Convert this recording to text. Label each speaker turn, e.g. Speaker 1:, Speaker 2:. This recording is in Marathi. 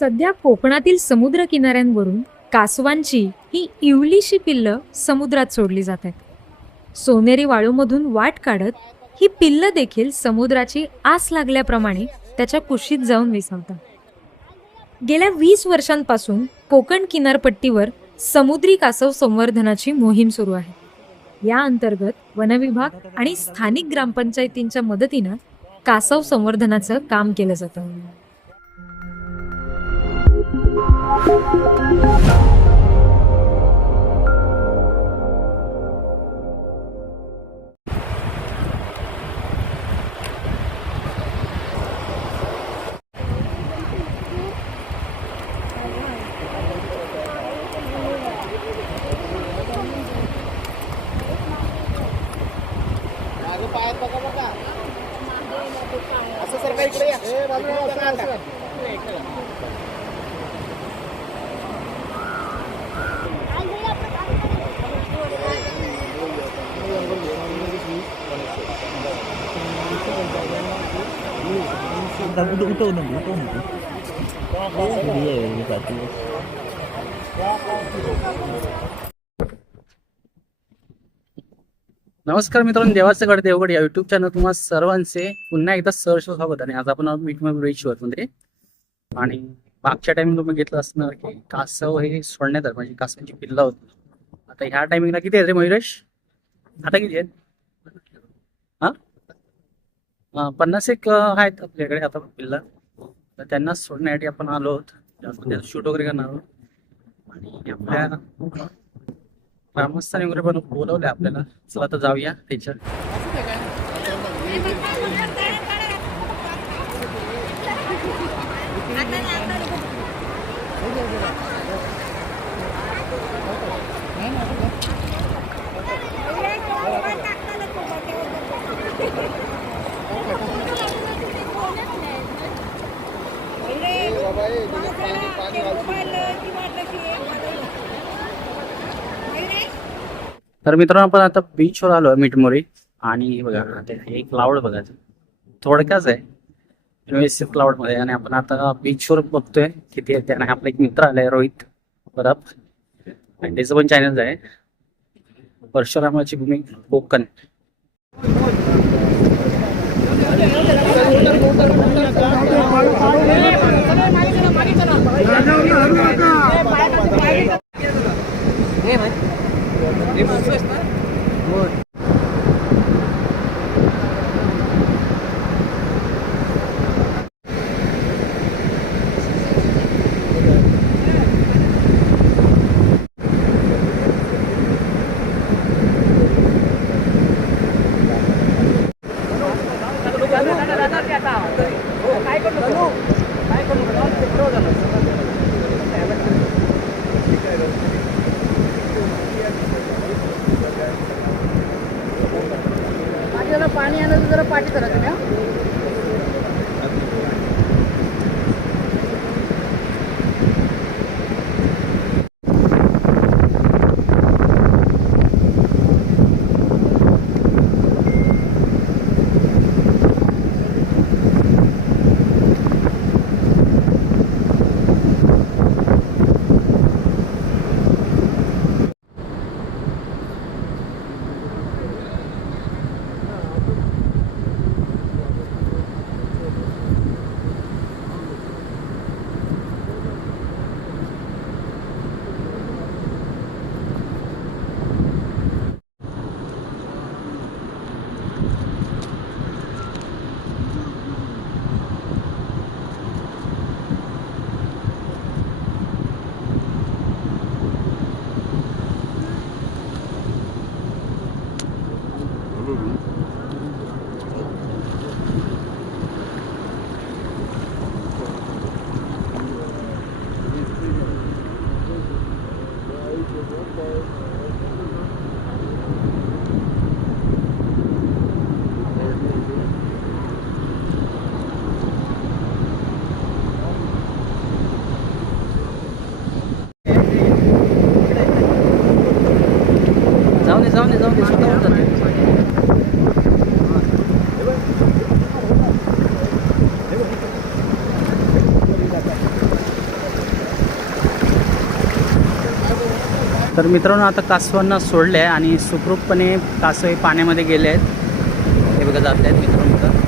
Speaker 1: सध्या कोकणातील समुद्र किनाऱ्यांवरून कासवांची ही इवलीशी पिल्लं समुद्रात सोडली जात आहेत सोनेरी वाळूमधून वाट काढत ही पिल्लं देखील समुद्राची आस लागल्याप्रमाणे त्याच्या कुशीत जाऊन विसावतात गेल्या वीस वर्षांपासून कोकण किनारपट्टीवर समुद्री कासव संवर्धनाची मोहीम सुरू आहे. या अंतर्गत वनविभाग आणि स्थानिक ग्रामपंचायतींच्या मदतीनं कासव संवर्धनाचं काम केलं जातं.
Speaker 2: Thank you.
Speaker 3: Tapi untuk untuk untuk untuk untuk. Dia
Speaker 4: नमस्कार मित्रांनो देवाचं गड देवगड या युट्यूब चॅनल तुम्हाला सर्वांचे पुन्हा एकदा सहर्ष स्वागत आणि आज आपण मीठ ब्रिजवर आणि मागच्या टायमिंग तुम्ही घेतलं असणार की कासव हे सोडण्यात आलं म्हणजे कासवांची पिल्ला होती. आता ह्या टायमिंगला किती आहेत रे मयुरेश? आता किती आहेत हा, पन्नास एक आहेत आपल्याकडे आता पिल्ला. तर त्यांना सोडण्यासाठी आपण आलो आहोत. शूट वगैरे करणार आहोत. आणि आपल्या ग्रामस्थांनी वगैरे पण बोलवले आपल्याला. चला आता जाऊया त्याच्या
Speaker 2: बाबा, ए, त्याच्यात पाणी पाणी घालशील.
Speaker 4: तर मित्रांनो आपण आता बीचवर आलो मिठमोरी. आणि बघा ते हे क्लाउड बघा. थोडक्याच आहे. व्यवस्थित क्लाउडमध्ये. आणि आपण आता बीचवर बघतोय किती आहे त्याने आपला एक मित्र आलाय रोहित परब. आणि त्याचं पण चॅनल आहे. परशुरामाची भूमी कोकण.
Speaker 2: पाणी
Speaker 4: ಪಾಟಿ Pelo. तर मित्रांनो आता कासवांना सोडलं आहे आणि सुखरूपपणे कासव हे पाण्यामध्ये गेले आहेत. हे बघा जात आहेत मित्रांनो तर